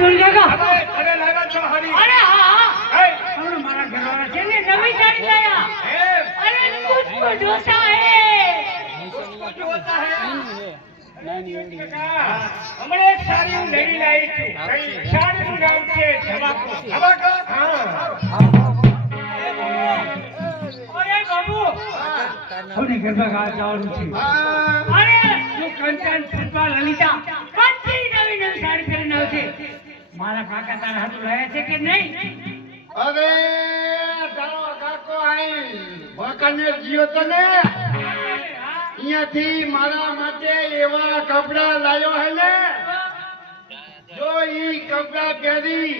દુર્ગા કા અરે લાગા છો હરી અરે હા હે હમણાં મારા ઘરવાળા છે ને નવી સાડી લાયા હે અરે મુझको જોતા હે कुछ होता है नहीं हमने एक साड़ी नई लाई थी साड़ी નું નામ છે ધમાકો ધમાકો હા અરે બાબુ हमने गरबा गा जावनु છે અરે જો કંચન પુષ્પા લલિતા બધી નવી નવી સાડી પહેરીને આવશે મારા કાકા તારા હાથ લાયા છે કે નહીં અરે તારો કાકો આઈ વાંકાનેર જીઓ તો ને અહીંયાથી મારા માટે એવા કપડા લાયો હે ને જો ઈ કપડા પહેરી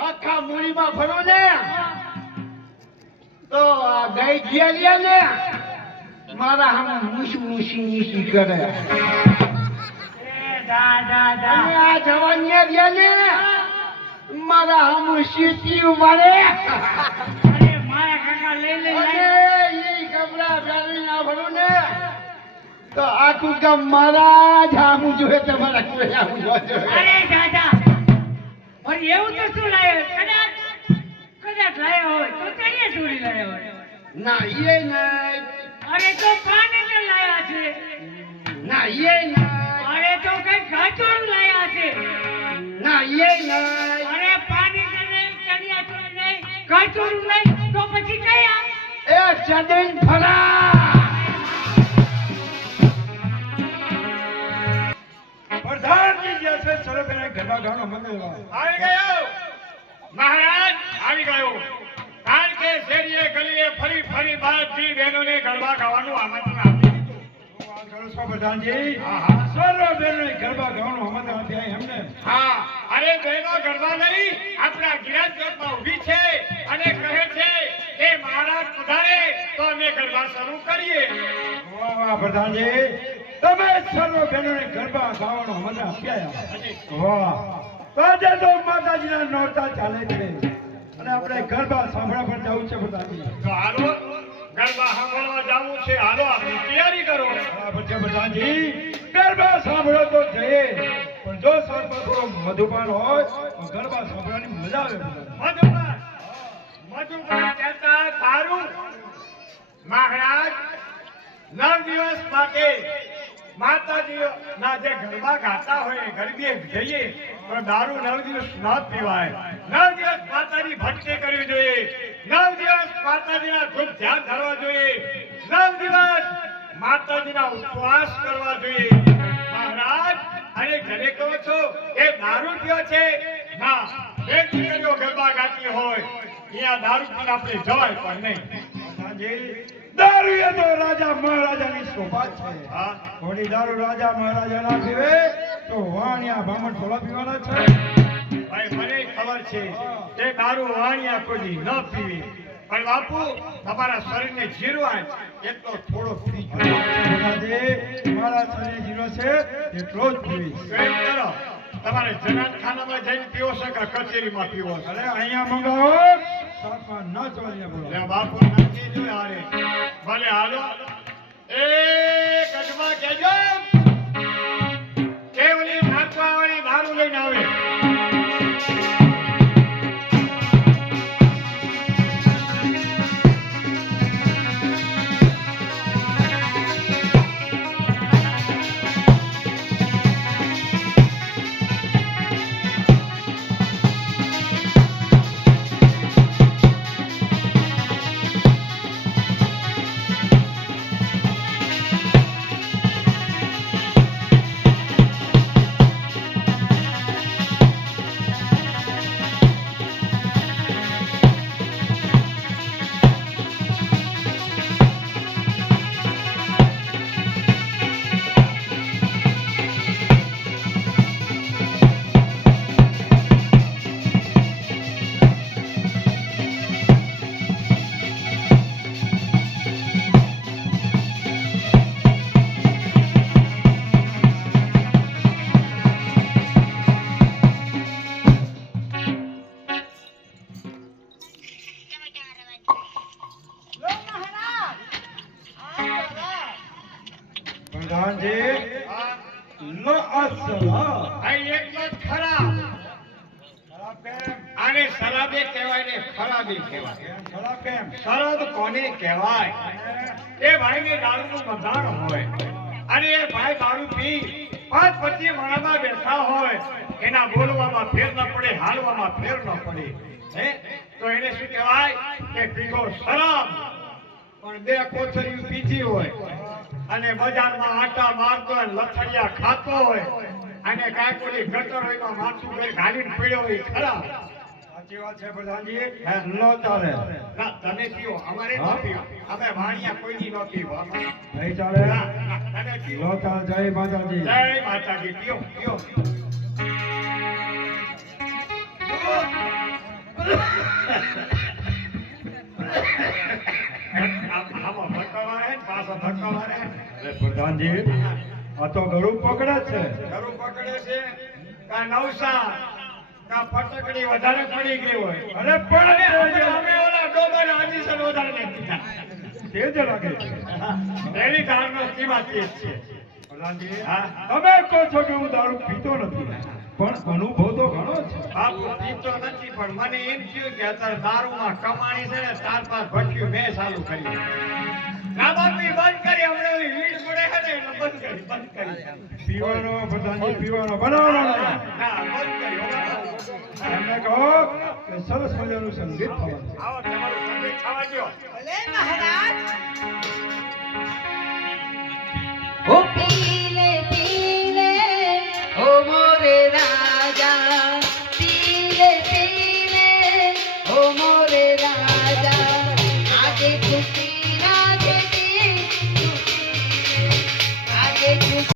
આખા મૂડીમાં ફરો ને તો આ ગઈ જીયા ને મારા હમ મુસી કરે એ દાદા અને આ જવાનીએ ગયા ને મારા હમ સીટી ઉમારે અરે મારા કાકા લઈ લઈ અને લાયા ઈ કપડા પહેરી ના ફરું ને તો આખું ગામ મારા જ આમું જોયે તમારા કોઈ આમું જોયે અરે દાદા અરે એવું તો શું લાયો કદાચ લાયો હોય તો ચણિયા ચોળી લાયો હોય ના એ નહીં અરે તો પાણી ને લાયા છે ના એ નહીં અરે તો કઈ ગાચોડું લાયા છે ના એ નહીં અરે પાણી ને નહીં ચણિયા ચોળી નહીં ગાચોડું નહીં તો પછી કયા એ ચડીન ફરા પ્રધાનજી જે છે સરોબેને ગરબા ગાવાનો મંગળવાર આવી ગયો મહારાજ આવી ગયો કારણ કે શેરીએ ગલીએ ફરી ફરી બધી બહેનોને ગરબા ગાવાનું આમંત્રણ આપ્યું કરો છો પ્રધાનજી હા, હા. સરોબેને ગરબા ગાવાનો આમંત્રણ આપ્યા એમને હા અરે બહેનો ગરબા નહીં આપણા ગિરાજગઢમાં ઊભી છે અને કહે છે કે મહારાજ પધારે તો અમે ગરબા શરૂ કરીએ વાહ વાહ પ્રધાનજી તમે સરોબેને ગરબા ગાવાનો આમંત્રણ આપ્યા વાહ તો આજે તો માતાજીના નોરતા ચાલે છે અને આપણે ગરબા સાંભળવા પણ જવું છે પ્રધાનજી તો હાલો ગરબા સાંભળવા જવું છે હાલો આપણી તૈયારી કરો હા પછી પ્રધાનજી ગરબા સાંભળો તો જઈએ પણ જો સાંભળો થોડો મધુપાન હોય તો ગરબા સાંભળવાની મજા આવે પ્રધાનજી. મધુપાન કહેતા દારૂ મહારાજ 9 દિવસ માટે માતાજી ના જે ગરબા ગાતા હોય ગરબે જઈએ તો દારૂ 9 દિવસ ન પીવાય 9 દિવસ માતાજી ભક્તિ કરવી જોઈએ 9 દિવસ માતાજીના ખૂબ ધ્યાન ધરવા જોઈએ 9 દિવસ માતાજીના ઉપવાસ કરવા જોઈએ મહારાજ અને ઘરે કહો છો એ દારૂ પીવો છે ના બે દીકરીઓ ગરબા ગાતી હોય અહીંયા દારૂ પીને આપણે જવાય પણ નહીં પ્રધાનજી દારૂ એ તો રાજા મહારાજાની શોભા છે હા થોડી દારૂ રાજા મહારાજા ના પીવે તો વાણિયા બ્રાહ્મણ થોડા પીવાના છે ભાઈ મને ખબર છે તે દારૂ વાણિયા કોઈ ન પીવી પણ બાપુ તમારા શરીરને જીરવાય એટલો થોડો પીજો પ્રધાનજી મારા શરીર જીરો છે એટલો જ પીવીશ તો એમ કરો તમારે જનાનખાનામાં જઈને પીવો છો કે કચેરીમાં પીવો છો અરે અહીંયા મંગાવો સાતમાં ન ચોરીને બોલો લે બાપુ નક્કી જો હારે ભલે હાલો એ ગઢમાં કહેજો કેવલી નાચવાવાળી દારૂ લઈને આવે શરાબી કહેવાય. ખરાબ કેમ? શરદ કોને કહેવાય? એ ભાઈને દારૂનું બંધાણ હોય અને એ ભાઈ દારૂ પી 5-25 માળામાં બેઠા હોય, એના બોલવામાં ફેર ન પડે, હાલવામાં ફેર ન પડે, હે તો એને શું કહેવાય કે પીધો શરાબ. પણ 2 કોથળીઓ પીધી હોય અને બજારમાં આટા મારતો હોય, લથડિયા ખાતો હોય અને કાંઈક ઓલી ગટર હોય એમાં માથું ઘર ઘાલીને પડ્યો હોય, ખરાબ. સાચી વાત છે પ્રધાનજી. નો ચાલે. ના, તમે પીઓ, અમારે ન પીઓ. અમે વાણિયા કોઈની ન પીવો. નહીં ચાલે. ના, ના, તમે પીઓ. નો ચાલે. જય માતાજી. જય માતાજી. પીઓ, પીઓ. આમાં ધક્કા મારે ને પાછા ધક્કા મારે. અરે પ્રધાનજી, આ તો ગળું પકડે જ છે. ઘરું પકડે છે કા નવસા કા ફટકડી વધારે પડી ગઈ હોય. અરે પણ અમે ઓલા ડોબાને આજીસન વધારે નથી પીતા. તેજ લાગે છે. એની ધારનો સીમા તેજ છે. પ્રધાનજી, હા. તમે કહો છો કે હું દારૂ પીતો નથી, પણ અનુભવ તો ઘણો છે. બાપુ પીતો નથી, પણ મને એમ થયું કે અત્યારે દારૂમાં કમાણી છે ને 4-5 ભઠ્ઠીઓ મેં ચાલુ કરી. ના બાપુ ઈ બંધ કરી, હમણાં ઓલી વીડ પડે છે ને એટલે બંધ કરી. પીવાનો પ્રધાનજી, પીવાનો બનાવવાનો ના, નહીં. બંધ કરી. એમને કહો કે સરસ મજાનું સંગીત થવાનું છે. આવો તમારું સંગીત ખાવા દ્યો. ભલે મહારાજ